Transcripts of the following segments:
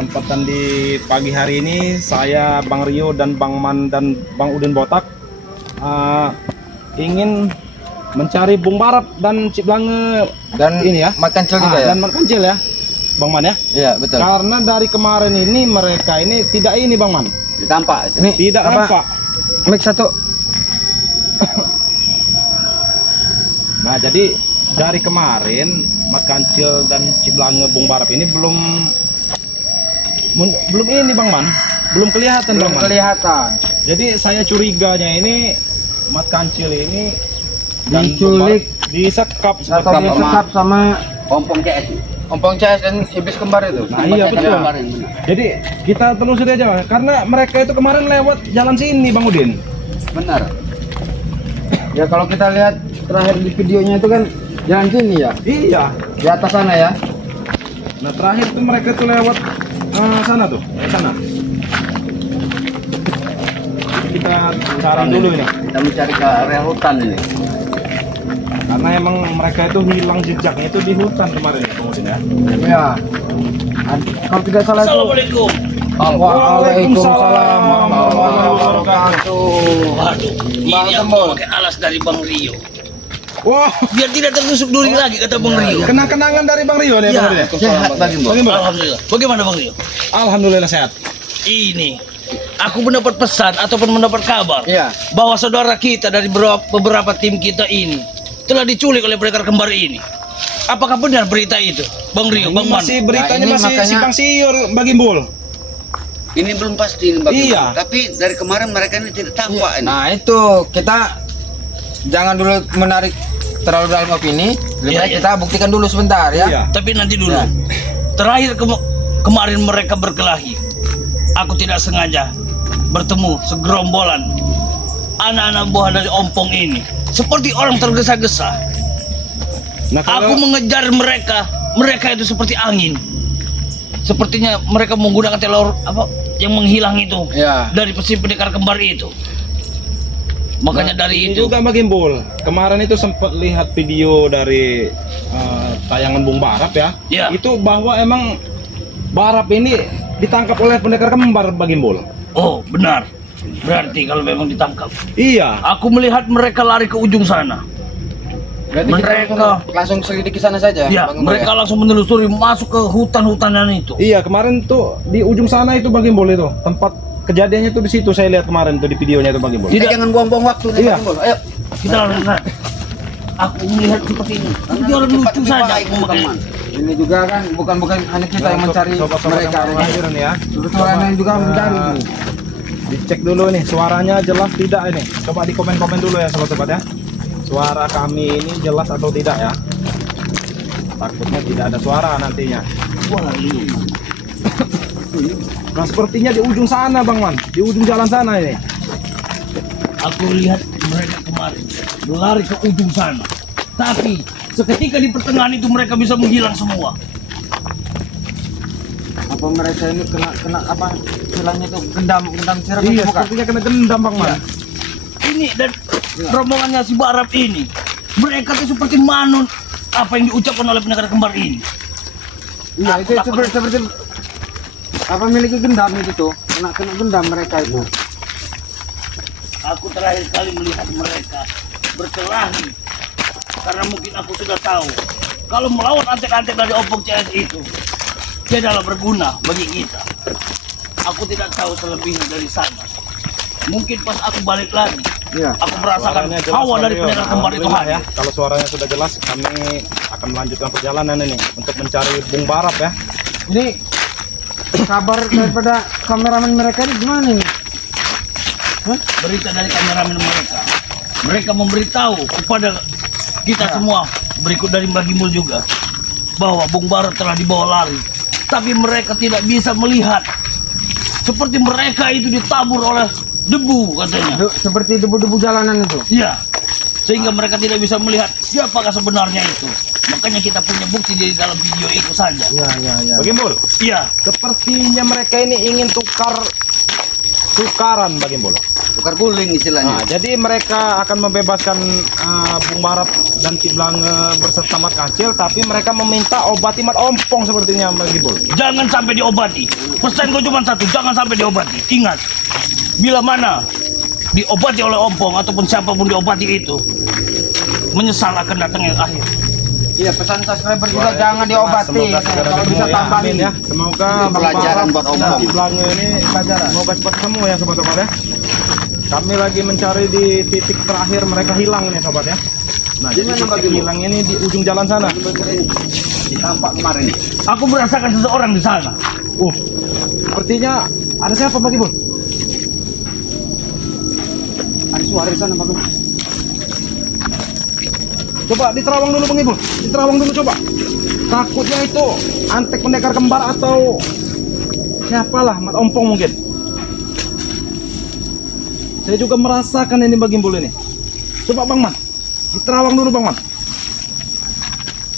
kesempatan di pagi hari ini saya, Bang Rio dan Bang Man dan Bang Udin Botak ingin mencari Bung Barap dan Ciplange Dan ini ya. Mat Kancil juga ya. Dan Mat Kancil ya, Bang Man ya. Iya betul. Karena dari kemarin ini mereka ini tidak ini Bang Man. Ditampak. Ini Tidak apa? nampak. Mic satu. Nah jadi dari kemarin Mat Kancil dan Ciplange Bung Barap ini belum ini Bang Man, belum kelihatan Belum Bang Man. kelihatan. Jadi saya curiganya ini Mat Kancil ini dan Diculik Bung Barap disekap atau disekap sama Ompong CS. ompong CS dan iblis kembar itu. Nah iya betul. Kemarin, benar. Jadi kita telusuri aja Bang, karena mereka itu kemarin lewat jalan sini Bang Udin. Benar. Ya kalau kita lihat terakhir di videonya itu kan jalan sini ya, Iya. di atas sana ya. Nah terakhir tuh mereka tuh lewat sana tuh, sana. Jadi kita cari dulu ini, Kita mencari ke area hutan ini. karena emang mereka itu hilang jejaknya itu di hutan kemarin kemudian ya. Ya. Kalau tidak salah itu. Assalamualaikum. Waalaikumsalam warahmatullahi wabarakatuh. Waduh, ini Bang yang Tembol. pakai alas dari Bang Rio. Wah, Biar tidak tertusuk duri lagi kata Bang Rio. kenang-kenangan dari Bang Rio nih Ya. Bang Udin. Sehat bagi Mbak. Bagaimana? Alhamdulillah. Bagaimana Bang Rio? Alhamdulillah sehat. Ini aku mendapat pesan ataupun mendapat kabar Iya. bahwa saudara kita dari beberapa tim kita ini telah diculik oleh pendekar kembar ini. Apakah benar berita itu, Bang Rio, Ini Bang Man? masih beritanya Nah, ini masih makanya- simpang siur Bang Gimbul. Ini belum pasti ini bagi Iya. Mbak. Tapi dari kemarin mereka ini tidak tampak ini. Nah itu kita jangan dulu menarik terlalu dalam opini. Lebih Iya, baik iya. kita buktikan dulu sebentar ya. Iya. Tapi nanti dulu. Ya. Terakhir kemarin mereka berkelahi. Aku tidak sengaja bertemu segerombolan anak-anak buah dari Ompong ini. Seperti orang tergesa-gesa. Nah, Aku mengejar mereka. Mereka itu seperti angin. Sepertinya mereka menggunakan telur apa yang menghilang itu Ya. dari si pendekar kembar itu. Makanya dari ini itu juga Bang Gimbul. Kemarin itu sempat lihat video dari tayangan Bung Barap ya. Ya. Itu bahwa emang Barap ini ditangkap oleh pendekar kembar Bang Gimbul. oh benar. Berarti kalau memang ditangkap. Iya. Aku melihat mereka lari ke ujung sana. Berarti kita Mereka- langsung selidiki sana saja. Ya, Bang Gembel, mereka langsung menelusuri masuk ke hutan-hutanan itu. Iya, kemarin tuh di ujung sana itu Bang Gimbul itu. Tempat kejadiannya tuh di situ saya lihat kemarin tuh di videonya tuh Bang Gimbul. Tidak. Jangan buang-buang waktu nih Iya. Bang Mbak. Ayo. Kita langsung sana. Aku melihat seperti ini. Ini orang Cepat lucu lebih saja. baik, teman. Ini juga kan bukan hanya kita yang mencari Sobat-sobat mereka yang ini. lain ya. Sebetulnya yang juga mencari Nah, ini. dicek dulu nih suaranya jelas tidak ini. Coba di komen-komen dulu ya sobat-sobat ya. Suara kami ini jelas atau tidak ya? Takutnya tidak ada suara nantinya. Wah, ini. Nah sepertinya di ujung sana Bang Man, di ujung jalan sana ini. Aku lihat mereka kemarin berlari ke ujung sana. Tapi seketika di pertengahan itu mereka bisa menghilang semua. Apa mereka ini kena apa istilahnya itu gendam sirap Iya, bukan? sepertinya kena gendam Bang Man. Ini dan rombongannya si Barap ini. Mereka tuh seperti manun apa yang diucapkan oleh pendekar kembar ini. Iya, itu seperti apa miliki gendam itu tuh. Kena gendam mereka itu. Aku terakhir kali melihat mereka berkelahi karena mungkin aku sudah tahu kalau melawan antek-antek dari Ompong CS itu tidaklah berguna bagi kita. Aku tidak tahu selebihnya dari sana. Mungkin pas aku balik lagi, Iya. aku merasakan Suaranya jelas, hawa Bang dari Rio. pendekar kembar itu Alhamdulillah hadir. ya. Kalau suaranya sudah jelas, kami akan melanjutkan perjalanan ini untuk mencari Bung Barap ya. Ini kabar daripada kameramen mereka ini gimana nih? Berita dari kameramen mereka. Mereka memberitahu kepada kita semua berikut dari Mbak Gimul juga bahwa Bung Barap telah dibawa lari. Tapi mereka tidak bisa melihat. Seperti mereka itu ditabur oleh debu katanya. Seperti debu-debu jalanan itu. Iya. Sehingga mereka tidak bisa melihat siapakah sebenarnya itu. Makanya kita punya bukti di dalam video itu saja. Iya. Bagimbul, Iya. sepertinya mereka ini ingin tukaran Bagimbul. Tukar guling istilahnya. Nah, jadi mereka akan membebaskan Bung Barat dan Ciblange berserta Mat Kancil, tapi mereka meminta obati Mat Ompong sepertinya Bang Gimbul. Jangan sampai diobati. Pesan gue cuma satu, jangan sampai diobati. Ingat, bila mana diobati oleh Ompong ataupun siapapun diobati itu, menyesal akan datangnya akhir. Iya, pesan subscriber juga jangan diobati. Semoga segera Kalau ketemu bisa ya. tambahin Amin ya. Semoga Bang Pelajaran Barat buat dan Ompong. Ciblange ini semoga cepat ketemu ya sobat-sobat ya. Kami lagi mencari di titik terakhir mereka hilang ini sobat ya. Nah, jadi Gimana titik bagimu? hilang ini di ujung jalan sana. Tampak kemarin nih. Aku merasakan seseorang di sana. Sepertinya ada siapa Bang Gimbul? Ada suara di sana bagus. Coba diterawang dulu Bang Gimbul. Diterawang dulu coba. Takutnya itu antek pendekar kembar atau siapalah, Mat Ompong mungkin. Saya juga merasakan ini Bang Gimbul ini. Coba Bang Man. Diterawang dulu Bang Man.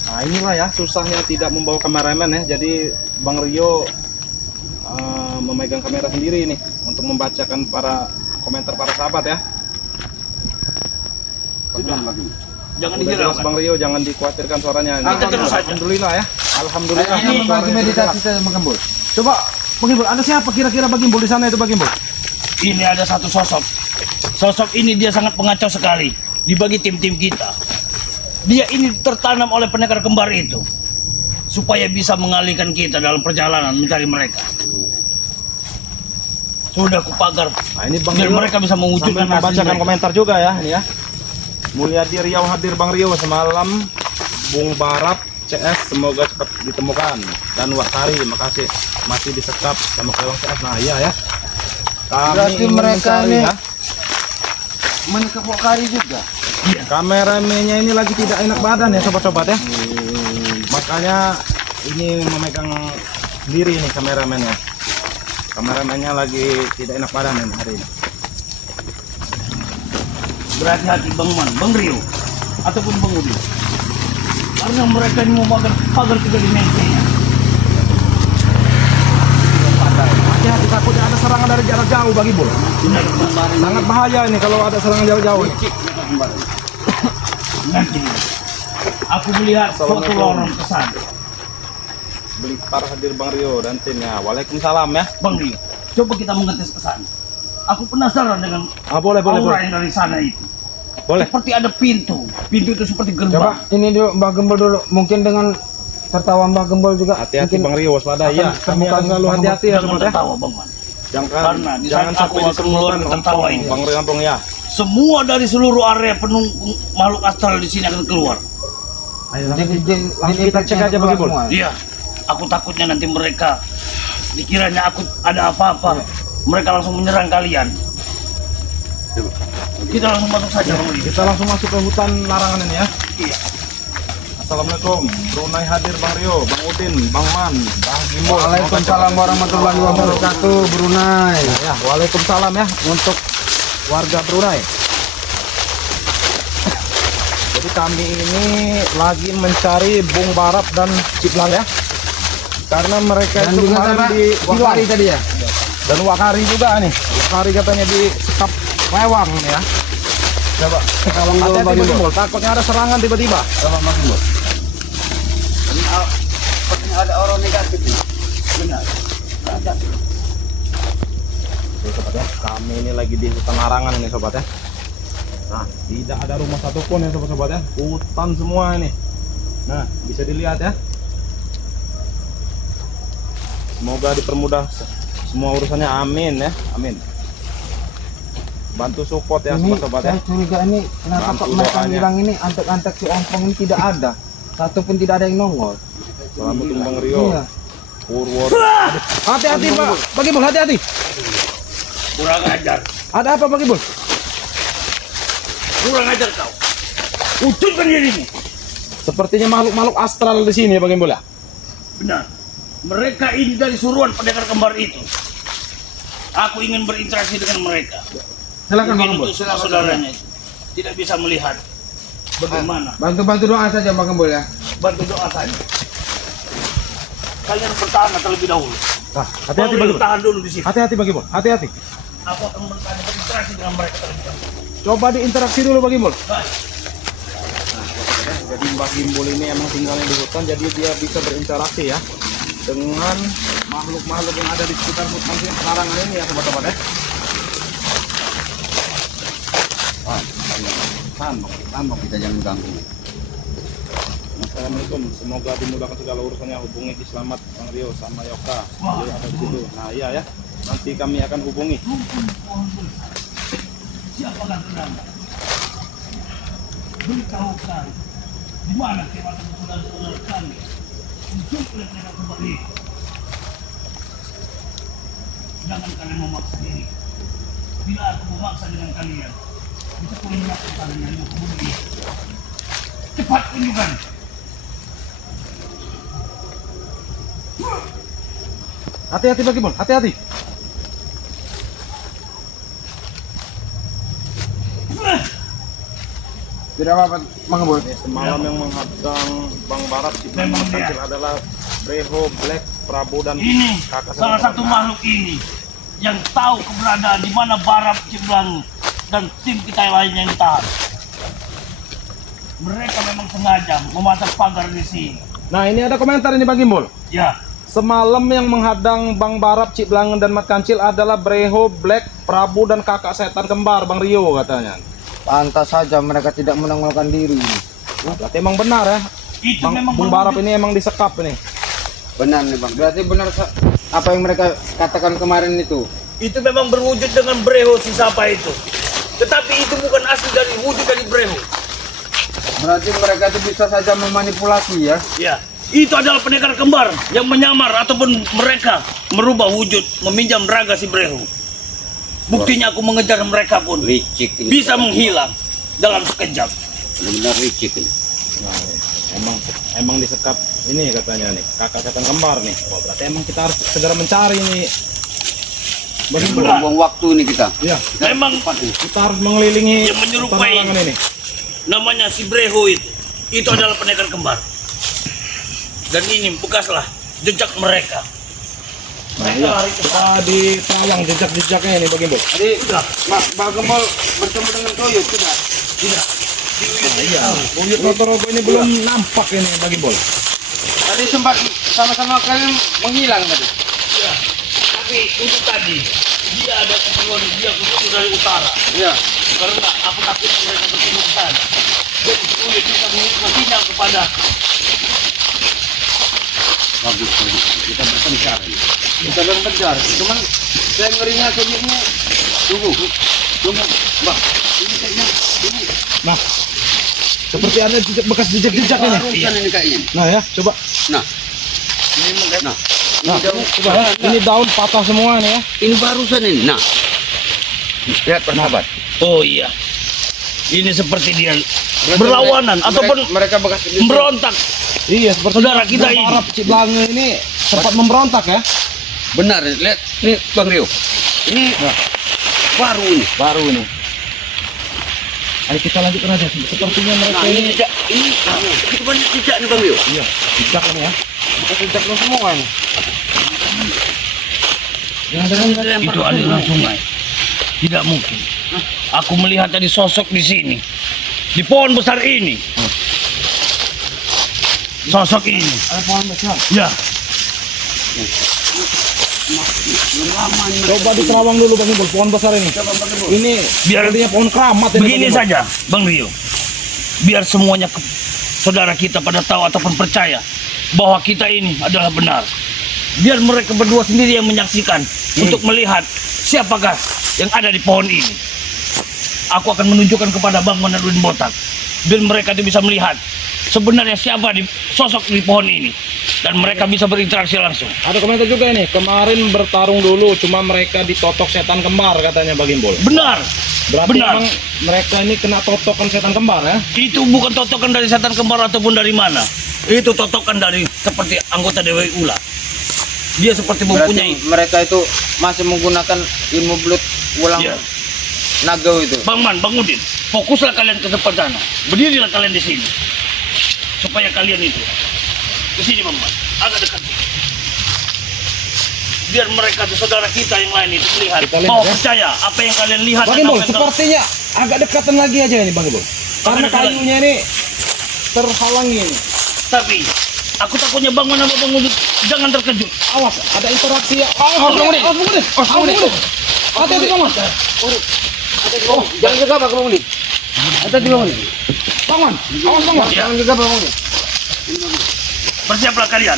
Nah, inilah ya susahnya tidak membawa kameramen ya. Jadi Bang Rio memegang kamera sendiri ini untuk membacakan para komentar para sahabat ya. Sudah, jangan Udah jelas dihiraukan. Bang Rio, jangan dikhawatirkan suaranya. Kita terus saja. Alhamdulillah ya. Alhamdulillah. Ini bagi Suaranya meditasi jelas. saya Bang Gimbul. Coba Bang Gimbul, ada siapa kira-kira Bang Gimbul di sana itu Bang Gimbul? Ini ada satu sosok. Sosok ini dia sangat pengacau sekali. Dibagi tim-tim kita. Dia ini tertanam oleh pendekar kembar itu. Supaya bisa mengalihkan kita dalam perjalanan mencari mereka. Sudah kupagar. Nah, ini Bang Biar Rio mereka bisa mewujudkan sambil membacakan aslinya. komentar juga ya ini ya. Mulyadi Riau hadir Bang Rio semalam. Bung Barat CS semoga cepat ditemukan. Dan Wakari makasih masih disekap sama Kelong CS. Nah iya ya. Kami Berarti ingin mereka mencari, ini ya. menekap Wakari juga. Iya. Kameramennya ini lagi tidak enak badan ya sobat-sobat ya. Makanya ini memegang sendiri nih kameramennya. Kameramennya lagi tidak enak badan ini hari ini. Berhati-hati Bang Man, Bang Rio, ataupun Bang Udi. Karena mereka ini mau pagar 3 dimensinya. Hati-hati takutnya ada serangan dari jarak jauh bagi Bul. Benar. Sangat bahaya ini kalau ada serangan jarak jauh. Nanti aku melihat foto Assalamualaikum. lorong ke sana. Blitar hadir Bang Rio dan timnya. Waalaikumsalam ya. Bang Rio, coba kita mengetes ke sana. Aku penasaran dengan Boleh aura yang dari sana itu. Boleh. Seperti ada pintu. Pintu itu seperti Coba gerbang. ini dulu Mbak Gembol dulu. Mungkin dengan tertawa Mbak Gembol juga. Hati-hati mungkin Bang Rio, waspada akan ya. Kami temukan akan selalu Bang hati-hati ya Jangan sobat ya. tertawa Bang Man. Jangan Karena di jangan saat sampai aku akan ditemukan mengeluarkan tertawa Ompong, ini. Bang Rio Ompong ya. Semua dari seluruh area penuh makhluk astral di sini akan keluar. Ayo langsung kita cek aja Bang Gimbul. Iya, aku takutnya nanti mereka dikiranya aku ada apa-apa. Mereka langsung menyerang kalian. Kita langsung masuk saja Bang Rio. Kita langsung masuk ke hutan larangan ini ya. Iya. Assalamualaikum. Brunei hadir Bang Rio, Bang Udin, Bang Man, Bang Gimbul. Waalaikumsalam warahmatullahi wabarakatuh Brunei. Ya, waalaikumsalam ya untuk warga Brunei. Jadi kami ini lagi mencari Bung Barat dan Ciblange ya. Karena mereka Dan itu juga kemarin sama di Wakari tadi ya. dan Wakari juga nih. Wakari katanya di sekap lewang nih ya. Coba. Tolong dulu Hati-hati Bang Bang Gimbul. Gimbul, takutnya ada serangan tiba-tiba. Coba Bang Gimbul. Ini sepertinya ada orang negatif nih. Benar. Oke, sobat ya, kami ini lagi di hutan larangan ini sobat ya. Nah, tidak ada rumah satupun ya sobat-sobat ya. Hutan semua ini. Nah, bisa dilihat ya. Semoga dipermudah semua urusannya, amin ya, amin. Bantu support ya Ini sobat-sobat ya. saya curiga ini kenapa Bantu kok mereka doanya. bilang ini antek-antek si Ompong ini tidak ada. Satu pun tidak ada yang nongol. Selamat Bang Rio. Iya. Purwor. Hati-hati Pak, Bang Gimbul, hati-hati. Kurang ajar. Ada apa Bang Gimbul? Kurang ajar kau. Wujudkan dirimu. Sepertinya makhluk-makhluk astral di sini ya Bang Gimbul ya. Benar. Mereka ini dari suruhan pendekar kembar itu. Aku ingin berinteraksi dengan mereka. Silakan Bang Mungkin Gimbul. untuk saudara-saudaranya itu tidak bisa melihat bagaimana. Bantu-bantu doa saja Bang Gimbul ya. Bantu doa saja. Kalian bertahan terlebih dahulu. Nah, hati-hati Bang Gimbul. Tahan dulu di sini. Hati-hati Bang Gimbul, hati-hati. Aku akan berinteraksi dengan mereka terlebih dahulu. Coba diinteraksi dulu Bang Gimbul. Baik. Jadi Mbak Gimbul ini emang tinggalnya di hutan, jadi dia bisa berinteraksi ya dengan makhluk-makhluk yang ada di sekitar hutan pekarangan ini ya sobat-sobat ya. Tambah kita jangan ganggu. Assalamualaikum, semoga dimudahkan segala urusannya. Hubungi Ki Slamet, Bang Rio sama Yoka. Dia ada di situ. Nah iya ya, nanti kami akan hubungi. Siapakah kenapa? Beritahukan di mana kematian saudara-saudara kami untuk mereka kembali. Jangan kalian memaksa diri. Bila aku memaksa dengan kalian, bisa menyenangkan kalian yang kembali. Cepat tunjukkan. Hati-hati Bang Gimbul, hati-hati. Tidak apa-apa, Bang Gimbul. Semalam yang menghadang Bang Barat di Memang dia. kecil adalah Breho, Black, Prabu dan Ini kakak salah saya. satu makhluk ini yang tahu keberadaan di mana Barat Ciblang dan tim kita lainnya yang ditahan. Mereka memang sengaja memasang pagar di sini. Nah ini ada komentar ini Bang Gimbul. Ya, Semalam yang menghadang Bang Barat, Cik Blangen dan Mat Kancil adalah Breho, Black, Prabu dan kakak setan kembar Bang Rio katanya. Pantas saja mereka tidak menongolkan diri. Nah, berarti emang benar ya. itu Bang, memang Bung Barat ini emang disekap ini. Benar nih Bang. Berarti benar apa yang mereka katakan kemarin itu. itu memang berwujud dengan Breho si siapa itu. Tetapi itu bukan asli dari wujud dari Breho. Berarti mereka itu bisa saja memanipulasi ya. Ya, itu adalah pendekar kembar yang menyamar ataupun mereka merubah wujud, meminjam raga si Breho. Buktinya aku mengejar mereka pun Licik ini. bisa menghilang dalam sekejap. Benar-benar licik ini. Nah, emang disekap ini katanya nih kakak setan kembar nih. Wah, berarti emang kita harus segera mencari nih. Benar. Buang waktu ini kita. Iya, Memang kita harus mengelilingi yang menyerupai penerangan ini. namanya si Breho itu adalah pendekar kembar. Dan ini bekaslah jejak mereka. Nah, iya. Kita di Tawang jejak-jejaknya ini Bang Gimbul. Jadi Bang Gimbul bertemu dengan Toyot tidak? Tidak. Iya. Buyut Roto-Roto ini belum nampak ini Bang Gimbul. Tadi sempat sama-sama kalian menghilang tadi. Ya. Tapi untuk tadi dia ada keperluan dia khusus dari utara. Iya. Karena aku takut mereka bertemu di sana. Jadi sulit bisa mengirim sinyal kepada Bagus. Kita berpencar ini. Kita berpencar. Cuman saya ngerinya kayaknya Tunggu. Bang. Ini kayaknya. Ini. Nah, seperti ada bekas jejak-jejak ini. Barusan ini kayaknya. Nah ya, coba. Nah. Nah. Nah, coba. Ini daun patah semua nih ya. Ini barusan ini. Nah. Lihat persahabat. oh iya. Ini seperti dia berlawanan ataupun mereka bekas memberontak. Iya, seperti Saudara kita Bang ini. Barat, Cik Blange ini sempat memberontak ya. Benar. Lihat. Ini Bang Rio. Ini baru ini. Baru ini. Ayo kita lanjutkan aja. Sepertinya mereka Nah, ini jejak. Ini itu banyak jejak nih Bang Rio. iya, jejak ini ya. bekas jejak lo semua ini. Itu aliran sungai. Tidak mungkin. Aku melihat tadi sosok di sini. Di pohon besar ini. Sosok ini. Ada pohon besar. Ya. Coba di Kerawang dulu Bang Gimbul, pohon besar ini. Ini Biar- sepertinya pohon keramat ini. Begini Bang Gimbul. saja, Bang Rio. Biar semuanya saudara kita pada tahu ataupun percaya bahwa kita ini adalah benar. Biar mereka berdua sendiri yang menyaksikan untuk melihat siapakah yang ada di pohon ini. Aku akan menunjukkan kepada Bang Manadudin Botak. Biar mereka itu bisa melihat sebenarnya siapa di sosok di pohon ini. Dan mereka bisa berinteraksi langsung. Ada komentar juga ini, kemarin bertarung dulu, cuma mereka ditotok setan kembar katanya Bang Gimbul. Benar. Berarti Benar. memang mereka ini kena totokan setan kembar ya? Itu bukan totokan dari setan kembar ataupun dari mana. Itu totokan dari seperti anggota Dewa Ula. Dia seperti mempunyai. Berarti mereka itu masih menggunakan ilmu belut ulang Iya. naga itu. Bang Man, Bang Udin, fokuslah kalian ke depan sana. Berdirilah kalian di sini. Supaya kalian itu. Ke sini Bang Man, agak dekat. biar mereka tuh saudara kita yang lain itu melihat. Kita lihat, Oh ya. percaya apa yang kalian lihat. Bang dan Imbul, apa yang sepertinya agak dekatan lagi aja ini Bang Imbul. Karena dekat lagi. kayunya ini terhalangi ini. Tapi aku takutnya bangun sama Bang Udin jangan terkejut. Awas, ada interaksi ya. Awas Bang Udin. Awas Bang Udin. Awas Bang Udin. Hati-hati Bang Man. Jangan gegabah Bang Udin. Hati-hati Bang Udin. Bang Man, awas Bang Man. Jangan gegabah Bang Udin. Bersiaplah kalian.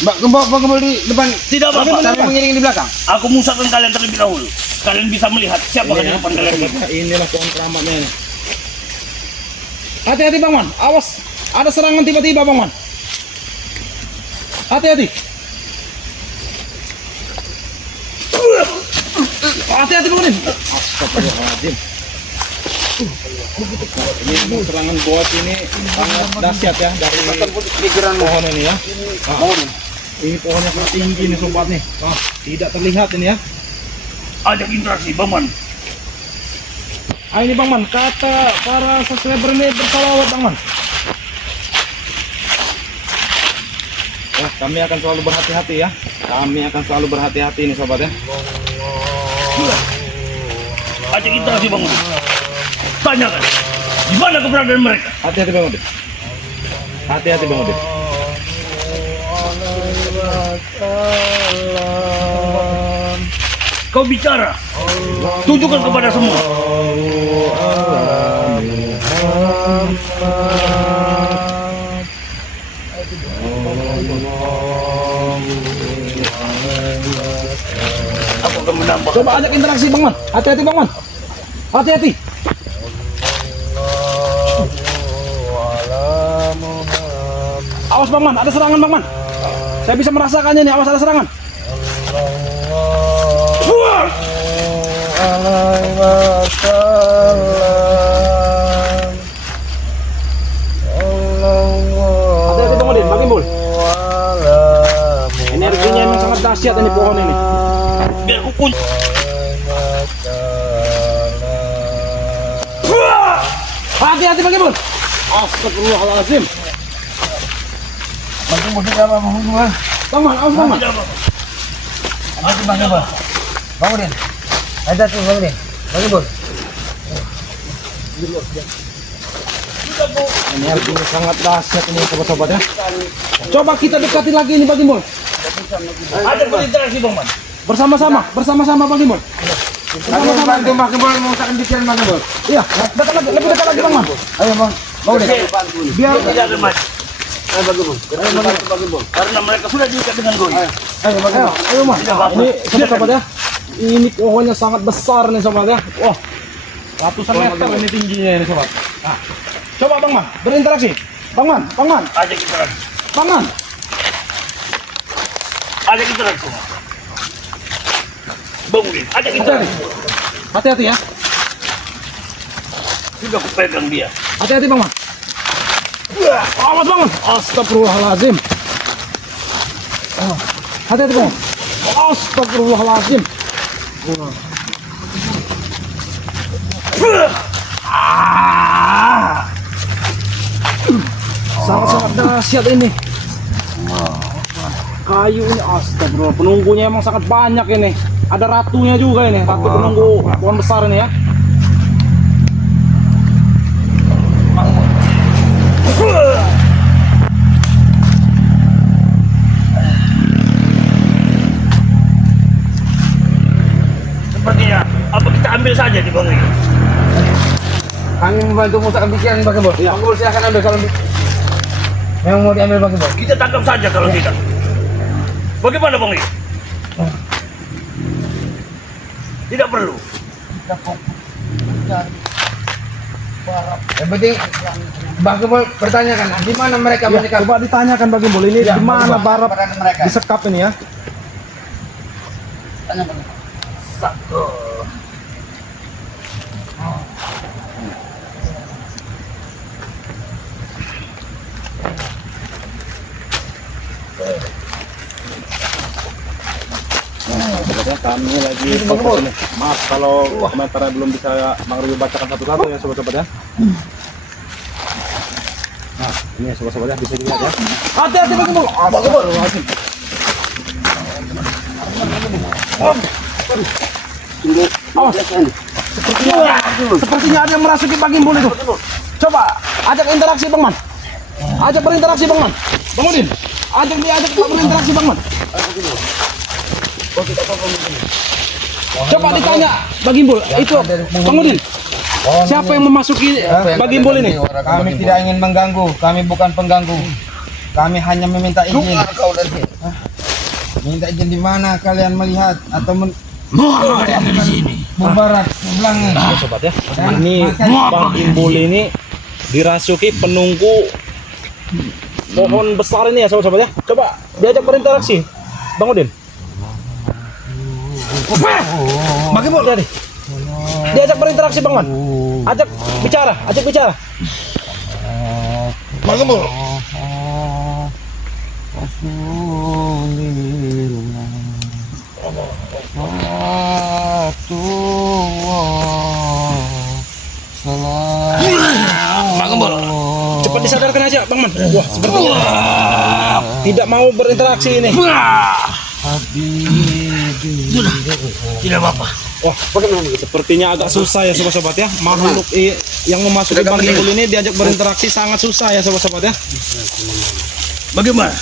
Mbak Gembul di depan. Tidak apa-apa. Kami mengiring di belakang. Aku musahkan kalian terlebih dahulu. Kalian bisa melihat siapa di depan kalian. Inilah pohon keramatnya ini. Hati-hati Bang Man, awas. Ada serangan tiba-tiba Bang Man. Hati-hati. Hati-hati Bang Udin. Astagfirullahaladzim. Ini serangan bot ini sangat dahsyat ya dari pohon ini ya. Ini pohonnya sangat tinggi nih sobat nih. Tidak terlihat ini ya. Ajak interaksi, Bang Man. Ini Bang Man, kata para subscriber ini bersalawat Bang Man. Kami akan selalu berhati-hati ya. Kami akan selalu berhati-hati nih sobat ya. Ajak interaksi, Bang Man. Tanyakan, di mana keberadaan mereka? Hati-hati Bang Udin. Hati-hati Bang Udin. Kau bicara, tunjukkan kepada semua. Aku akan menambah. Coba ajak interaksi Bang Man. Hati-hati Bang Man. Hati-hati. Awas Bang Man, ada serangan Bang Man. Saya bisa merasakannya nih, awas ada serangan. Hati-hati Bang Udin, Bang Imbul. Energinya emang sangat dahsyat ini pohon ini. Biar ku kunci. Hati-hati Bang Imbul. Astagfirullahaladzim. Bang Gembul di dalam Bang Gembul. Bang Man, awas Bang Man. Tidak apa-apa. Hati Bang Gembul. Bang Udin. Hati-hati Bang Udin. Bang Gembul. Energinya sangat dahsyat ini sobat-sobat ya. Coba kita dekati lagi ini Bang Imbul. Ajak berinteraksi, Bang Man. Bersama-sama Bang Imbul. Kami bantu Bang Gembul mengusahkan pikiran Bang Gembul. Iya, dekat lagi, lebih dekat lagi Bang Man. Ayo Bang. Bang Udin. Biar Tidak ada mati. Ayo Bang Gembul. Bang Gembul. Karena mereka sudah diikat dengan goi. Ayo Bang Gembul. ayo Man. Tidak apa-apa. Ini sobat-sobat ya. Ini pohonnya sangat besar nih sobat ya. Wah, ratusan meter ini tingginya ini sobat. Nah, coba Bang Man berinteraksi. Bang Man. Ajak interaksi. Bang Man. Ajak interaksi. Bang Udin, ajak interaksi. Hati-hati ya. Sudah aku pegang dia. Hati-hati Bang Man. Awas Bang Man. Astagfirullahaladzim. Hati-hati Bang Man. Astagfirullahaladzim. Sangat-sangat dahsyat ini. Kayu ini astagfirullah. Penunggunya emang sangat banyak ini. Ada ratunya juga ini. Ratu penunggu pohon besar ini ya. Sepertinya apa kita ambil saja di Bang Udin? Kami membantu mengusahkan pikiran Bang Gembul. Iya. Bang Gembul silahkan ambil kalau memang mau diambil Bang Gembul. Kita tangkap saja kalau tidak. Bagaimana Bang Udin? Tidak perlu. Yang penting Bang Gembul bertanyakan di mana mereka Ya, menyekap. coba ditanyakan Bang Imbul ini Ya, di mana coba barap kepada mereka. disekap ini ya. Tanya Bang Gembul. Sobatnya kami lagi fokus ini. Maaf kalau komentarnya belum bisa Bang Rio bacakan satu-satu ya sobat-sobat ya. Nah, ini ya sobat-sobat ya bisa dilihat ya. Hati-hati Bang Imbul. Astagfirullahaladzim. Tunggu. Awas. Sepertinya ada yang merasuki Bang Gimbul itu. Coba ajak interaksi Bang Man. Ajak berinteraksi Bang Man. Bang Udin, ajak berinteraksi Bang Man. Coba ditanya Bang Gimbul, itu Bang Udin. Siapa yang memasuki Bang Gimbul ini? Kami tidak ingin mengganggu, kami bukan pengganggu. Kami hanya meminta izin. Minta izin di mana kalian melihat atau Ada di sini. membarat sebelangnya. Sobat ya, ini Bang Gimbul ini dirasuki penunggu pohon besar ini ya sobat-sobat ya. Coba diajak berinteraksi Bang Udin. Bang Gimbul tadi diajak berinteraksi Bang Man. Ajak bicara. Bang Gimbul. Bang Gimbul, cepat disadarkan aja Bang Man. Wah, sepertinya tidak mau berinteraksi ini. Sudah, tidak apa-apa. Wah, sepertinya agak susah ya sobat-sobat ya. Makhluk yang memasuki Bang Gimbul ini diajak berinteraksi sangat susah ya sobat-sobat ya. Bagaimana?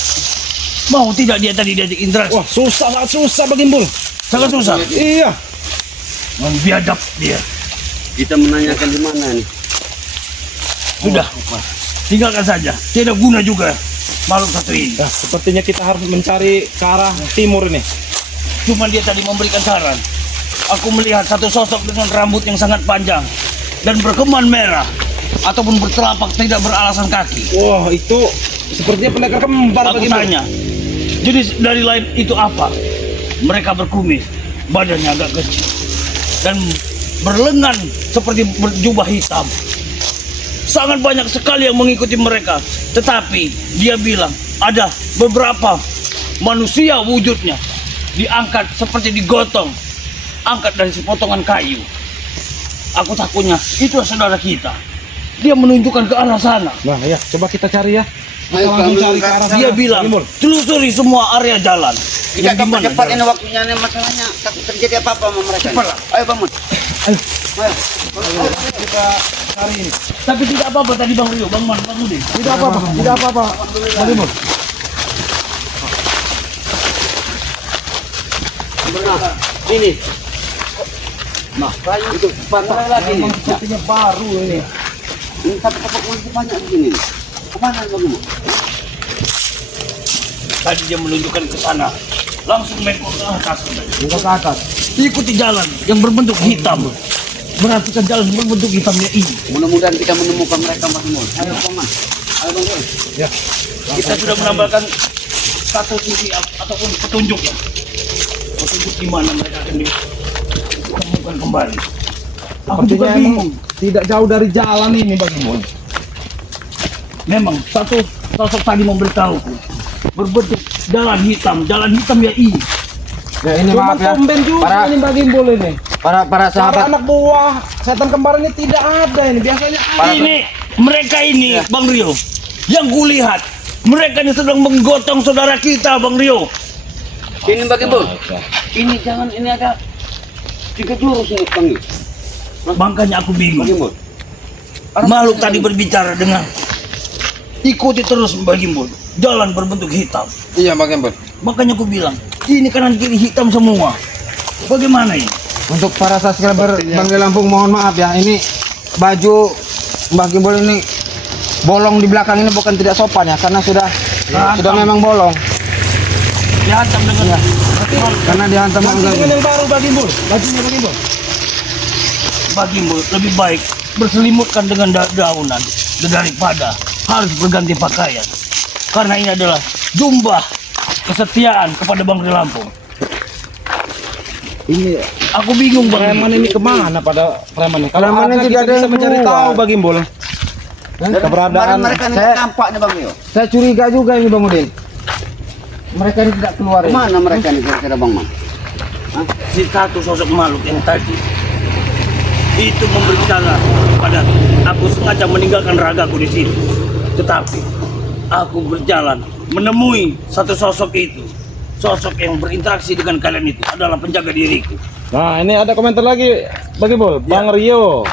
Mau tidak dia tadi diajak interaksi? Wah, sangat susah Bang Gimbul. Sangat susah. Iya. Biadab dia. Kita menanyakan di mana nih? Sudah, tinggalkan saja. Tidak guna juga makhluk satu ini. Nah, sepertinya kita harus mencari ke arah timur ini. Cuma dia tadi memberikan saran. Aku melihat satu sosok dengan rambut yang sangat panjang dan berkeman merah ataupun bertelapak tidak beralasan kaki. Wah, itu sepertinya pendekar kembar Aku Bang Gimbul. tanya, jadi dari lain itu apa? Mereka berkumis, badannya agak kecil dan berlengan seperti berjubah hitam. Sangat banyak sekali yang mengikuti mereka, tetapi dia bilang ada beberapa manusia wujudnya diangkat seperti digotong, angkat dari sepotongan kayu. Aku takutnya itu saudara kita. Dia menunjukkan ke arah sana. Nah, ya, coba kita cari ya. Kita Ayo, langsung kami cari ke arah sana. Dia bilang Bang Gimbul. telusuri semua area jalan. Tidak Yang di mana cepat jalan? ini waktunya nih masalahnya. Takut terjadi apa-apa sama mereka. Cepatlah. Ayo bangun. Ayo. Ayo. Kita cari ini. Tapi tidak apa-apa tadi Bang Rio, Bang Man, Bang Udin. Tidak apa-apa, tidak apa-apa. Bang Gimbul. Benar. Ini. Nah, kayu itu patah lagi. Memang sepertinya baru ini. Ini tapak-tapak masih banyak di sini. Kemana kamu? Tadi dia menunjukkan ke sana. Langsung mengkor ke atas. Buka ke atas. Ikuti jalan yang berbentuk hitam. Berarti kan jalan berbentuk hitamnya ini. Mudah-mudahan kita menemukan mereka Mas Mul. Ayo paman. Ayo Bang Mul. Ya. Kita sudah menambahkan satu sisi ataupun petunjuk ya. Petunjuk di mana mereka akan ditemukan kembali. Aku juga Sepertinya bingung. emang tidak jauh dari jalan ini Bang Gimbul. Memang satu sosok tadi memberitahuku berbentuk jalan hitam ya ini. Ya ini Cuma maaf ya. tumben juga Para ini Bang Gimbul ini. para Para sahabat. anak buah setan kembar ini tidak ada ini. Biasanya ada. Ini mereka ini Bang Rio yang kulihat mereka ini sedang menggotong saudara kita Bang Rio. Ini Bang Mul. Ini jangan ini ada 3 jurus ini Bang. Makanya aku bingung. Bang Mul. Makhluk tadi berbicara dengan ikuti terus Bang Gimbul. Jalan berbentuk hitam. Iya Bang Mul. Makanya aku bilang ini kanan kiri hitam semua. Bagaimana ini? Untuk para subscriber Bang Lampung mohon maaf ya. Ini baju Bang Gimbul ini bolong di belakang ini bukan tidak sopan ya karena sudah memang bolong Dihantam dengan karena dihantam Ganti enggak. dengan yang baru Bang Gimbul. Bajunya Bang Gimbul. Bang Gimbul lebih baik berselimutkan dengan daunan daripada harus berganti pakaian. Karena ini adalah jumbah kesetiaan kepada Bang Lampung. Ini Aku bingung Bang. preman ini kemana pada preman ini? Kalau Preman ada ini kita tidak ada bisa yang mencari keluar. tahu Bang Gimbul. Keberadaan mereka ini nampak nih Bang Yo. Saya curiga juga ini Bang Udin. Mereka ini tidak keluar. Mana mereka ini kira-kira Bang Man? Si satu sosok makhluk yang tadi itu memberitahu pada aku sengaja meninggalkan ragaku di sini. Tetapi aku berjalan menemui satu sosok itu sosok yang berinteraksi dengan kalian itu adalah penjaga diriku. Nah, ini ada komentar lagi Bang Gimbul. Bang Rio,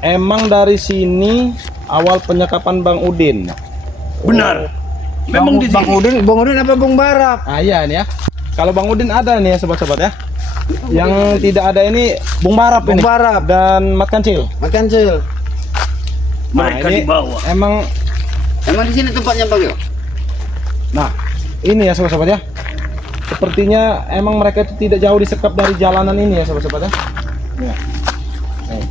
emang dari sini awal penyekapan Bang Udin. Benar. Memang di Bang sini. Bang Udin apa Bung Barap? Ah iya nih ya. Kalau Bang Udin ada nih ya sobat-sobat ya. Yang tidak ada ini Bung Barap Bung ini. Barap. Dan Mat Kancil. Makan cil. Mereka di bawah. Emang Emang di sini tempatnya Bang Yo? nah, ini ya sobat-sobat ya. Sepertinya emang mereka itu tidak jauh disekap dari jalanan ini ya sobat-sobat ya. Ya. Nih.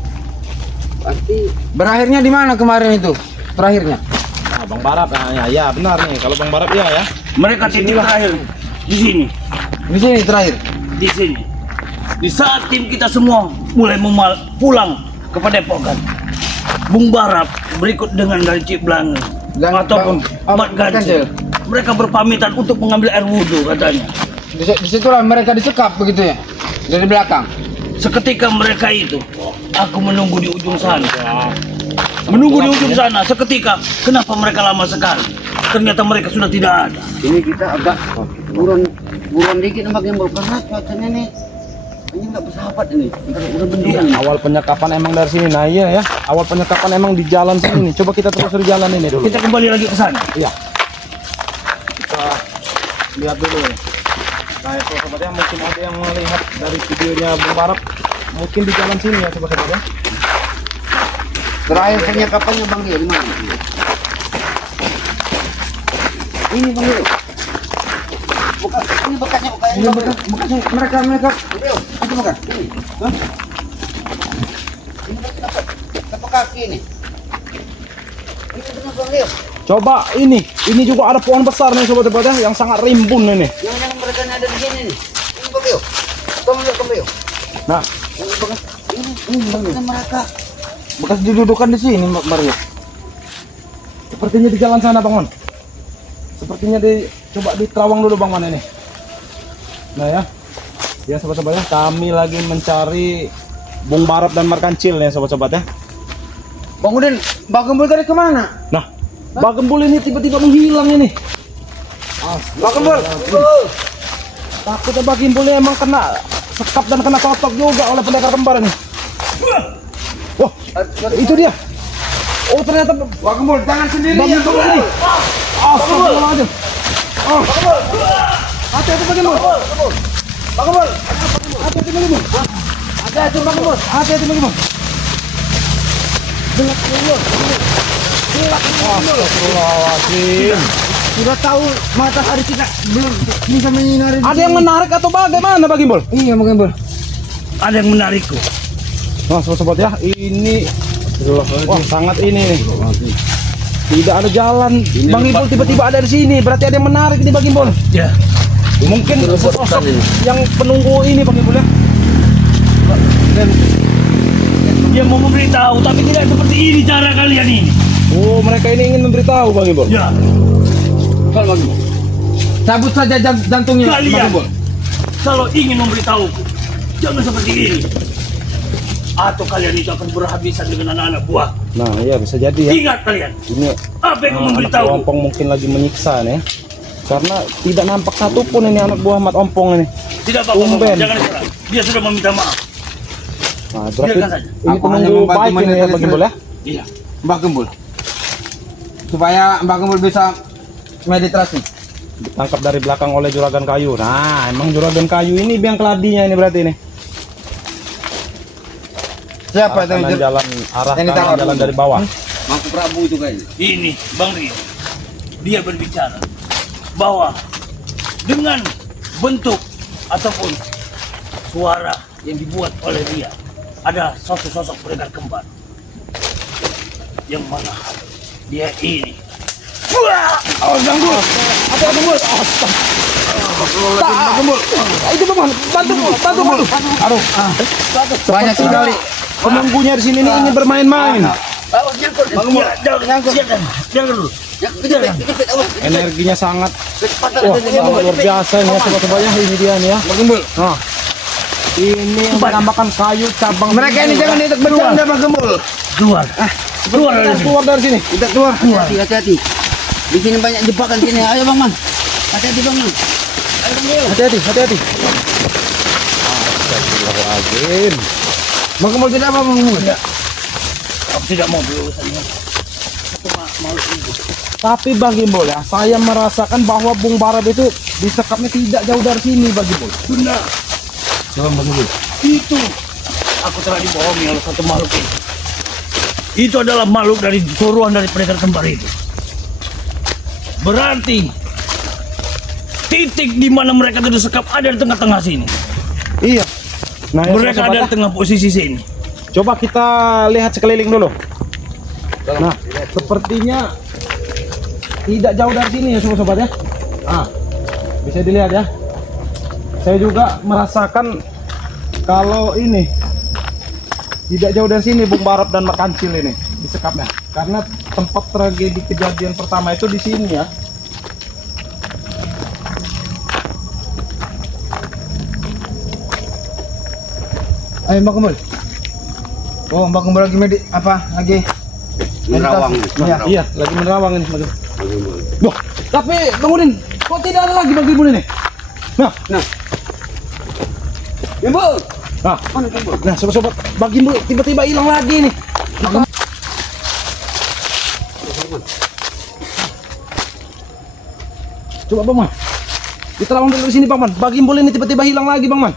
Pasti berakhirnya di mana kemarin itu? Terakhirnya. Nah, Bang Barap ya benar nih. Kalau Bang Barap ya. Mereka titik terakhir di sini. Di sini terakhir. Di sini. Di saat tim kita semua mulai pulang ke Padepokan, Bung Barap berikut dengan dari Cik Blange Dan ataupun Mat Gancil, mereka berpamitan untuk mengambil air wudhu katanya. Di situlah mereka disekap begitu ya. Dari belakang. Seketika mereka itu, aku menunggu di ujung sana. Menunggu di ujung sana, seketika, kenapa mereka lama sekali? Ternyata mereka sudah tidak ada. Ini kita agak buruan dikit Bang Gimbul karena cuacanya nih ini nggak bersahabat ini. Udah bendungan. Awal penyekapan emang dari sini. Nah iya ya. Awal penyekapan emang di jalan sini nih. Coba kita telusuri jalan ini dulu. Kita kembali lagi ke sana. Iya. Kita lihat dulu nih. Nah itu sobatnya mungkin ada yang melihat dari videonya Bung Barap. Mungkin di jalan sini ya sobat-sobat ya. Terakhir penyekapannya Bang Yo di mana? Ini Bang Yo. Ini bekasnya Iya, bekasnya mereka. Itu bukan? Ini. Hah? Ini apa kaki ini? Ini benar Bang Yo. Coba ini juga ada pohon besar nih sobat-sobat ya, yang sangat rimbun ini. Yang mereka ada di sini nih. Ini Bang Yo. Bang Yo. Nah, Ini bekas ini mereka. Bekas didudukan di sini Mario. sepertinya di jalan sana Bang Man. Sepertinya coba di Terawang dulu Bang Man ini. Nah ya sobat-sobat ya, kami lagi mencari Bung Barap dan Mat Kancil ya sobat-sobat ya. Bang Udin, Bang Gimbul tadi kemana? Nah, Bang Gimbul ini tiba-tiba menghilang ini. Bang Gimbul. Takutnya Bang Gimbul ini emang kena sekap dan kena totok juga oleh pendekar kembar ini. Wah, itu dia. Oh ternyata Bang Gimbul, jangan sendiri Bang ya. Gimbul ini. Astagfirullahaladzim. Hati-hati Bang Gimbul. Bang Gimbul. Hati-hati Bang Gimbul. Hati-hati Bang Gimbul. Hati-hati Bang Gimbul. Astagfirullahaladzim. Sudah tahu matahari kita belum bisa menyinari. Ada yang menarik atau bagaimana Bang Gimbul? Iya Bang Gimbul. Ada yang menarikku. Nah sobat ya, ini wah sangat ini nih. Tidak ada jalan. Bang Gimbul tiba-tiba ada di sini. Berarti ada yang menarik nih Bang Gimbul. Ya. Mungkin sosok yang penunggu ini Bang Gimbul ya. Dia mau memberitahu, tapi tidak seperti ini cara kalian ini. Oh mereka ini ingin memberitahu Bang Gimbul. Ya. Bang Gimbul. Cabut saja jantungnya Bang Kalian Gimbul. kalau ingin memberitahuku, jangan seperti ini. Atau kalian itu akan berhabisan dengan anak-anak buah. Nah iya bisa jadi ya. Ingat kalian, Ini apa yang anak memberitahu? buah Ompong mungkin lagi menyiksa nih. Karena tidak nampak satupun ini anak buah Mat Ompong ini. Tidak apa-apa, Tumben. jangan serang. Dia sudah meminta maaf. Nah berarti Biarkan saja. ini Aku hanya penunggu membantu baik ini ya menyelesaikan- Bang Gimbul ya. Iya. Bang Gimbul. Supaya Bang Gimbul bisa meditasi. Ditangkap dari belakang oleh juragan kayu. Nah emang juragan kayu ini biang keladinya ini berarti ini. Siapa Arah kanan jalan arah yang kanan ditangkap? jalan dari bawah. Mangku Prabu itu kayaknya. Ini Bang Rio, dia berbicara bahwa dengan bentuk ataupun suara yang dibuat oleh dia ada sosok pendekar kembar yang mana dia ini. Oh, ganggu. Ada ganggu. Bang Gimbul. Itu Bang, bantu. Aduh. Banyak sekali. Penunggunya di sini ini ingin bermain-main. Bang Rio, jangan dulu. Energinya sangat luar biasa nih ya sobat-sobatnya ini dia nih ya. Bang Gimbul. Nah. Ini yang dinamakan kayu cabang. Mereka ini jangan diajak bercanda Bang Gimbul. Keluar. Keluar dari sini. Keluar dari sini. Kita keluar. Hati-hati. Di sini banyak jebakan sini. Ayo Bang Man. Hati-hati Bang Man. Ayo Hati-hati, hati-hati. Astagfirullahaladzim. Bang Gembul tidak apa Bang Gembul? Aku tidak mau berurusannya. Aku mau ini. Tapi Bang Gimbul ya, saya merasakan bahwa Bung Barab itu disekapnya tidak jauh dari sini Bang Gimbul. Benar. Coba Bang Gembul. Itu aku telah dibohongi oleh satu makhluk itu. Itu adalah makhluk dari suruhan dari pendekar kembar itu. Berarti titik di mana mereka itu disekap ada di tengah-tengah sini. Iya. Nah, ya, Mereka sobat ada ya, di tengah posisi sini. coba kita lihat sekeliling dulu. Nah, sepertinya tidak jauh dari sini ya sobat-sobat ya. Ah, bisa dilihat ya. Saya juga merasakan kalau ini tidak jauh dari sini Bung Barab dan Mak Kancil ini disekapnya. Karena tempat tragedi kejadian pertama itu di sini ya. Ayo Bang Gembul. Oh, Bang Gembul lagi lagi Menerawang. Iya. Iya, lagi menerawang ini. Wah, tapi Bang Udin, kok tidak ada lagi Bang Gimbul ini? Nah, Gembul. nah, nah, sobat-sobat, Bang Gimbul tiba-tiba hilang lagi nih. Coba Bang Man, kita terawang dulu di sini Bang Man. Bang Gimbul ini tiba-tiba hilang lagi Bang Man.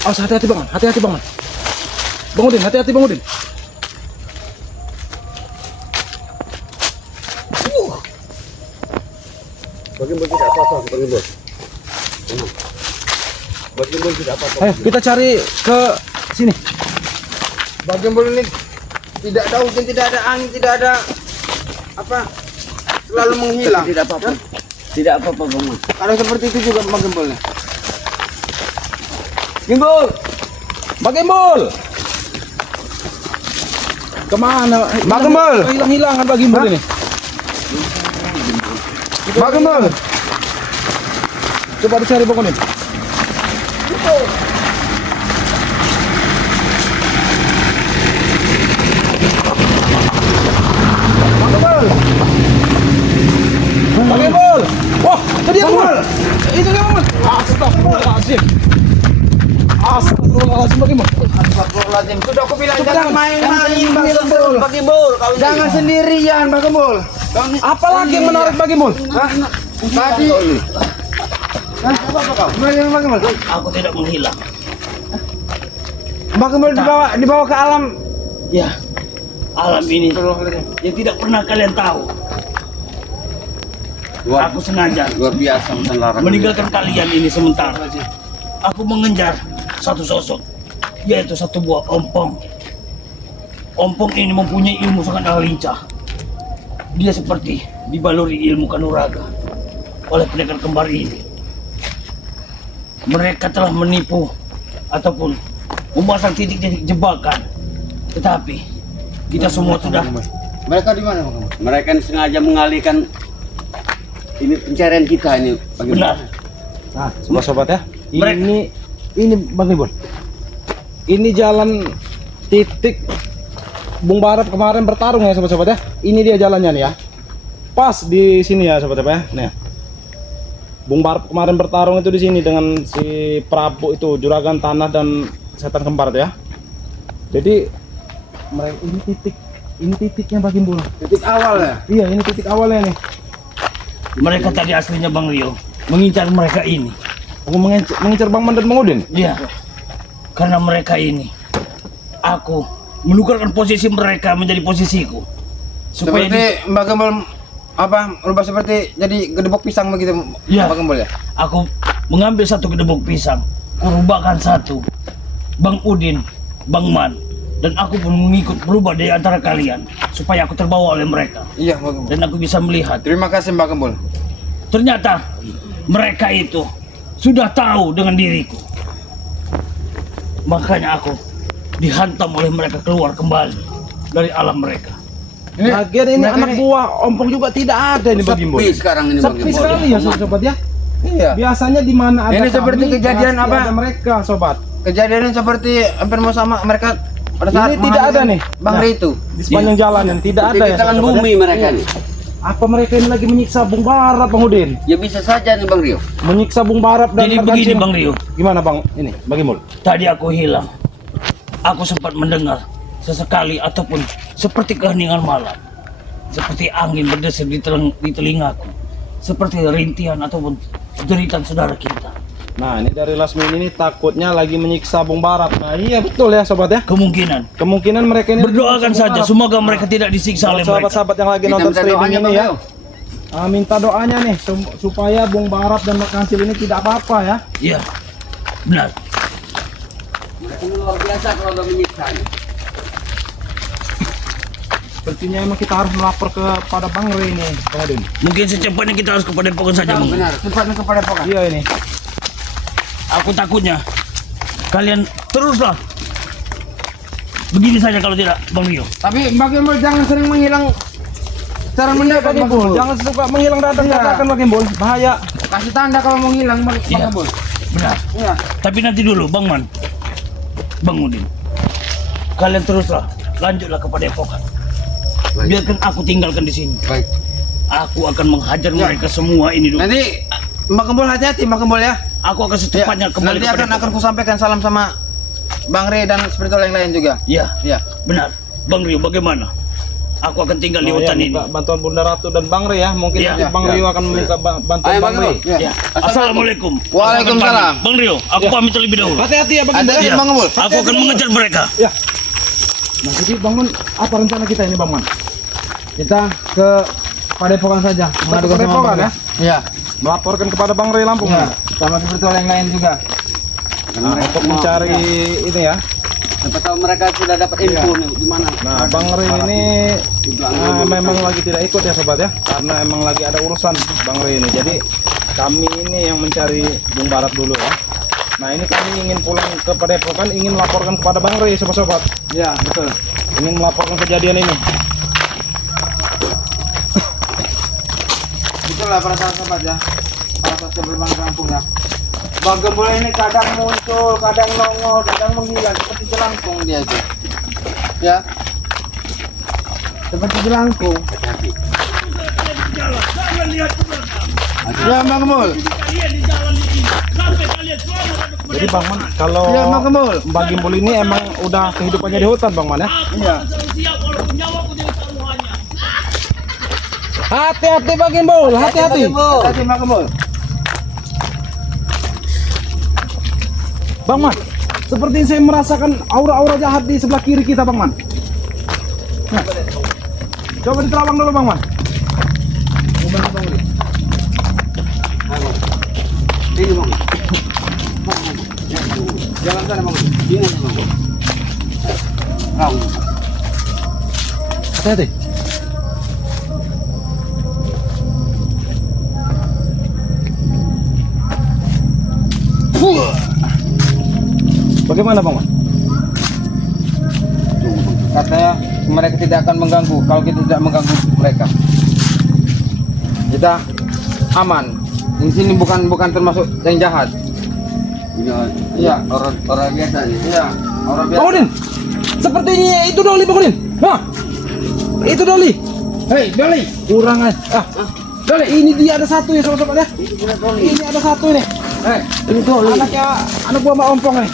Awas, hati-hati Bang Man, hati-hati Bang Man. Bang Udin, hati-hati Bang Udin. Bang Gimbul tidak apa-apa, Bang Gimbul. Bang Gimbul tidak apa-apa. Ayo kita cari ke sini. Bang Gembul ini tidak ada hujan, tidak ada angin, tidak ada apa, selalu menghilang. Tidak apa-apa. Tidak apa-apa, Bang Gimbul. Kalau seperti itu juga Bang Gembulnya. Gembul. Bang Gimbul. Kemana? Bang Gimbul. Hilang-hilangan Bang Gimbul ini. Bang Gembul. Coba dicari Bang Udin. Bang Gimbul. Wah, itu dia Bang Gimbul. Itu dia Bang Gimbul. Astagfirullahaladzim. Astagfirullahaladzim Bang Gimbul. Astagfirullahaladzim. Sudah aku bilang jangan main-main Bang Bang Gembul. Bang Gembul, jangan sendirian Bang Gembul. Apalagi yang menarik Bang Gimbul? Hah? Tadi. Hah? Apa kau? Gimana Bang Gembul? Aku tidak menghilang. Bang Gembul dibawa ke alam. Ya, alam ini yang tidak pernah kalian tahu. Aku sengaja Luar biasa melarang. meninggalkan kalian ini sementara. Aku mengejar satu sosok, yaitu satu buah ompong. Ompong ini mempunyai ilmu sangat lincah. Dia seperti dibaluri ilmu kanuraga oleh pendekar kembar ini. Mereka telah menipu ataupun memasang titik-titik jebakan. Tetapi kita semua sudah Mereka di mana Bang Gembul? Mereka sengaja mengalihkan ini pencarian kita ini. Bang Gimbul. benar. Nah, sobat-sobat ya. Mereka- Ini Bang Gimbul. Ini jalan titik Bung Barab kemarin bertarung ya sobat-sobat ya. Ini dia jalannya nih ya. Pas di sini ya sobat-sobat ya. Nih. Bung Barab kemarin bertarung itu di sini dengan si Prabu itu, juragan tanah dan setan kembar itu ya. Jadi mereka ini titiknya Bang Gimbul. Titik awal ya? Iya, ini titik awalnya nih. Mereka tadi aslinya Bang Rio mengincar mereka ini. Aku mengincar Bang Man dan Bang Udin. Iya. Karena mereka ini aku menukarkan posisi mereka menjadi posisiku. Supaya Seperti Bang Gembul apa, berubah seperti jadi gedebok pisang begitu Iya. Bang Gembul ya? aku mengambil satu gedebok pisang, kurubahkan satu Bang Udin, Bang Man, dan aku pun mengikut berubah dari antara kalian supaya aku terbawa oleh mereka Iya Bang Gembul. dan aku bisa melihat. Terima kasih Bang Gembul. Ternyata mereka itu sudah tahu dengan diriku. Makanya aku dihantam oleh mereka keluar kembali dari alam mereka. Lagian ini mereka anak ini- buah ompong juga tidak ada ini Bang Gimbul. Sepi sekarang ini Bang Sepi Gimbul. sekali ya sobat ya. Iya. Biasanya di mana ada Ini seperti kami, kejadian pasti apa? ada mereka sobat. Kejadiannya seperti hampir mau sama mereka pada saat Ini tidak ada nih. Bang Nah, Ri itu. di sepanjang jalan ini tidak ada ya. Tangan sobat-sobat, bumi ya. mereka nih. Apa mereka ini lagi menyiksa Bung Barap, Bang Udin? Ya bisa saja nih Bang Rio. Menyiksa Bung Barap dan Jadi rekan begini Cina. Bang Rio, Gimana Bang? Ini Bang Imbul. tadi aku hilang. Aku sempat mendengar sesekali ataupun seperti keheningan malam. Seperti angin berdesir di telingaku. Seperti rintihan ataupun jeritan saudara kita. Nah, ini dari Lasmin ini takutnya lagi menyiksa Bung Barap. Nah, iya betul ya sobat ya. Kemungkinan mereka ini Berdoakan saja, semoga mereka tidak disiksa oleh mereka. sahabat-sahabat yang lagi Kita nonton minta streaming doanya, ini Bang ya. Rio. Minta doanya nih supaya Bung Barap dan rekan Cil ini tidak apa-apa ya. Iya, benar. Mereka ini luar biasa kalau udah menyiksa. Sepertinya emang kita harus melapor kepada Bang Ray ini, Bang Udin. Mungkin secepatnya kita harus kepada pokok saja, Bang. Benar, cepatnya kepada Pokan. Iya ini. Aku takutnya kalian teruslah begini saja kalau tidak, Bang Rio. Tapi Bang Imbul jangan sering menghilang secara mendadak Bang Bang Imbul, Imbul. jangan suka menghilang dadakan Bang Imbul, bahaya. Kasih tanda kalau mau ngilang Bang Iya. Imbul. Benar. Iya. Tapi nanti dulu, Bang Man, Bang Udin, kalian teruslah, lanjutlah kepada epokan. Baik. Biarkan aku tinggalkan di sini. Baik. Aku akan menghajar Ya. mereka semua ini dulu. Nanti Bang Imbul hati-hati Bang Imbul ya. Aku akan secepatnya kembali Nanti kepada akan ku sampaikan salam sama Bang Ray dan spiritual yang lain juga. Ya, Iya. benar. Bang Rio, bagaimana? Aku akan tinggal di Nah, hutan ya, ini. minta bantuan Bunda Ratu dan Bang Ray ya. Mungkin Iya. nanti Bang Iya. Rio akan meminta bantuan Ayo, Bang Bang Ray. Imbul. Iya. Assalamualaikum. Waalaikumsalam. Aku akan pamit. Bang Rio, aku Ya. pamit terlebih dahulu. Hati-hati ya Bang Imbul. Hati-hati Iya. Bang Imbul. Aku akan mengejar mereka. Ya. Nah, jadi Bang Man, apa rencana kita ini Bang Man? Kita ke Padepokan saja. Mengadukan sama Padepokan, Bang ya? Ray. Iya. Melaporkan kepada Bang Ray Lampung. Iya. ya? Sama spiritual yang lain juga. Nah, untuk mencari ini ya. Siapa tahu mereka sudah dapat info nih di mana. Nah, Bang Ray ini memang lagi tidak ikut ya sobat ya, karena emang lagi ada urusan Bang Ray ini. Jadi kami ini yang mencari Bung Barap dulu ya. Nah, ini kami ingin pulang ke Padepokan, ingin melaporkan kepada Bang Ray sobat-sobat. Iya, betul. Ingin melaporkan kejadian ini. Itulah para sahabat ya. Para sahabat berbang kampung ya. Bang Gembul ini kadang muncul, kadang nongol, kadang menghilang seperti jelangkung dia itu. Ya. Seperti jelangkung. Jangan lihat ke belakang. Ya Bang Gembul. Kalian di jalan ini sampai kalian selamat. Jadi Bang Man, kalau Ya Bang Gembul. Bang Gimbul ini emang udah kehidupannya di hutan Bang Man ya. Iya. Siap walaupun nyawaku jadi taruhannya. Hati-hati Bang Gimbul, hati-hati. Hati-hati Bang Gembul. Bang Man, seperti saya merasakan aura-aura jahat di sebelah kiri kita Bang Man. Nah, coba diterawang dulu Bang Man. Ini Bang. Jalan sana Bang. Ini Bang. Hati-hati. Bagaimana Bang Man? Katanya mereka tidak akan mengganggu kalau kita tidak mengganggu mereka. Kita aman. Di sini bukan termasuk yang jahat. Iya. Orang biasa nih. Iya, orang biasa. Bang Udin, sepertinya itu Doli Bang Udin. Wah, itu Doli. Hei, Doli. Kurang aja. Doli, ini dia ada satu ya sobat-sobat ya. Ini ada satu ini. Hei, Ini Doli. Anaknya, anak buah Mbak Ompong nih.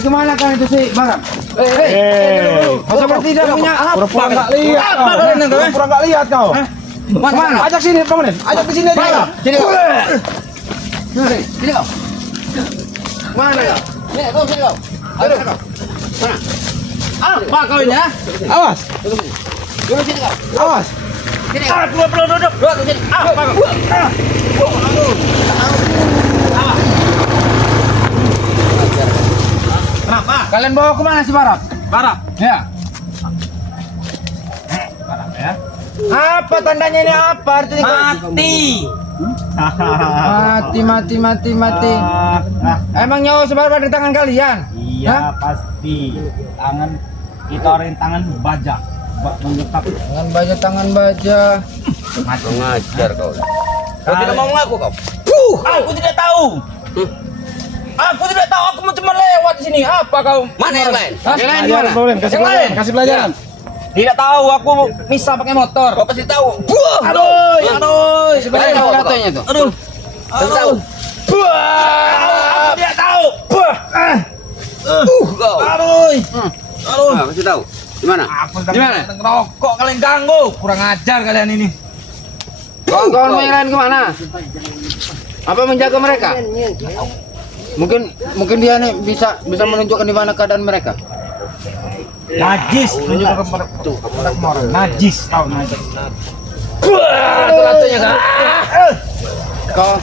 kemana kan itu sih, Barang? Seperti tidak punya Pura-pura nggak lihat. Apa kalian nggak, Pura-pura nggak lihat kau. Mana? Ajak sini Bang Udin. Ajak di sini aja. Sini kau. Sini kau. Mana kau? Sini kau, sini kau. Aduh. Mana? Apa kau ini ya? Awas, Dulu sini kau. awas. Sini kau. Duduk. Dua ke sini. Apa kau? Kenapa? Kalian bawa ke mana si Barap? Barap. Ya. Barap ya. Apa tandanya ini apa artinya? Mati. Emang nyawa sebarbar di tangan kalian? Iya pasti. Tangan kita orang tangan baja. Mengetap. Tangan baja. Mengajar kau. Kau tidak mau mengaku kau? Aku tidak tahu. Aku tidak tahu, aku cuma lewat di sini. Apa kau? Mana yang lain? Yang lain Pelajaran, gimana? Bang Udin. Kasih Yang pelajaran, lain? kasih pelajaran. Tidak tahu, aku misah pakai motor. Kau pasti tahu. Buah. Aduh, aduh. Sebenarnya Tahu, apa tahu. katanya tuh? Aduh. Pasti tahu. Aku tidak tahu. Kau. Aduh. Aduh. Ah, pasti tahu. Gimana? Gimana? Ngerokok kalian ganggu. Kurang ajar kalian ini. Kawan-kawan yang lain kemana? Apa menjaga mereka? Mungkin dia nih bisa menunjukkan di mana keadaan mereka. Najis. Tunjuk ke tuh. Orang. Najis. Tahu najis. Lantainya kak. Kau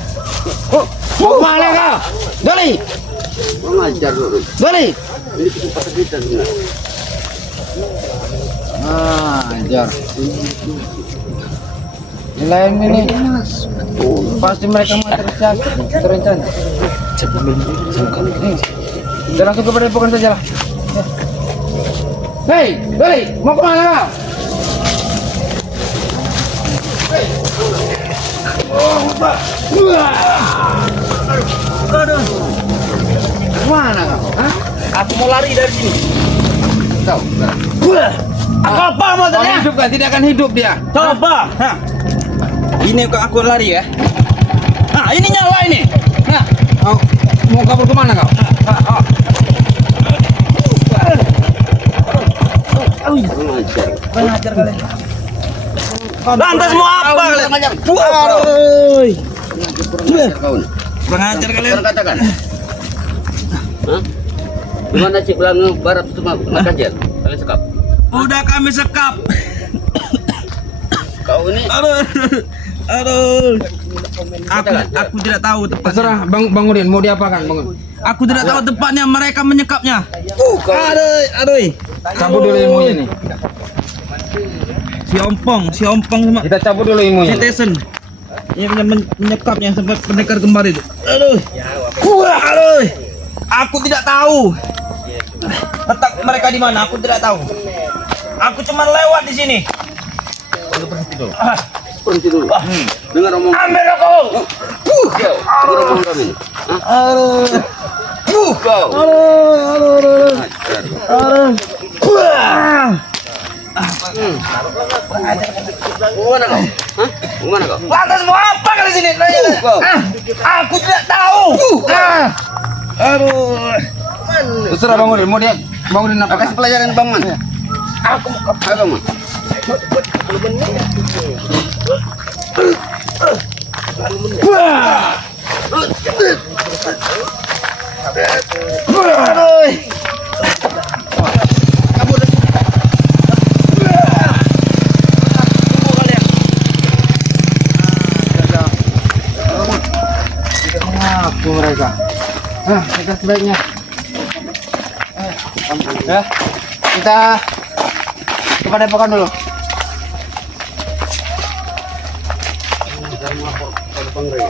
mau kemana kau? Doli! Mengajar dulu. Doli! Ini kesempatan kita sebenarnya. Ajar. Yang lain ini pasti mereka mau terencana. Kita langsung ke padepokan saja lah. Hei, Doli, mau kemana kau? Kemana kau? Hah? Aku mau lari dari sini. Tahu? Aku apa Kalau motornya? hidup kan tidak akan hidup dia. Coba. Nah. Ini kok aku lari ya. Nah, ini nyala ini. Nah, Mau kabur kemana kau? pengajar kalian. Lantas mau apa kalian? Aduh. Pengajar kalian. Katakan. Hah? Di mana sih belang barat itu makajar? Kalian sekap. Udah kami sekap. Kau ini Aduh. Aku tidak tahu tepatnya. Terserah Bang Udin, mau diapakan Bang Udin? Aku tidak tahu tepatnya, mereka menyekapnya. Aduh. Cabut dulu ilmunya nih. Si Ompong sama Kita cabut dulu si ilmunya. Tyson. Ini menyekapnya sampai pendekar kembar itu. Aduh. Aku tidak tahu. Letak mereka di mana? Aku tidak tahu. Aku cuma lewat di sini. berhenti dulu. Dengar omong. Ambil rokok. Yo, dengar omong kami. Hah? Kau. Mana kau? Hah? Mana kau? Lantas mau apa kali sini? Kau. Aku tidak tahu. Aduh. Terserah Bang Udin, mau dia Bang Udin apa? Kasih pelajaran Bang Man. Aku mau Ayo Bang Man. Aku mereka. Kita sebaiknya. Ya, kita kepada pakan dulu. Kita melapor kepada Bang Ray.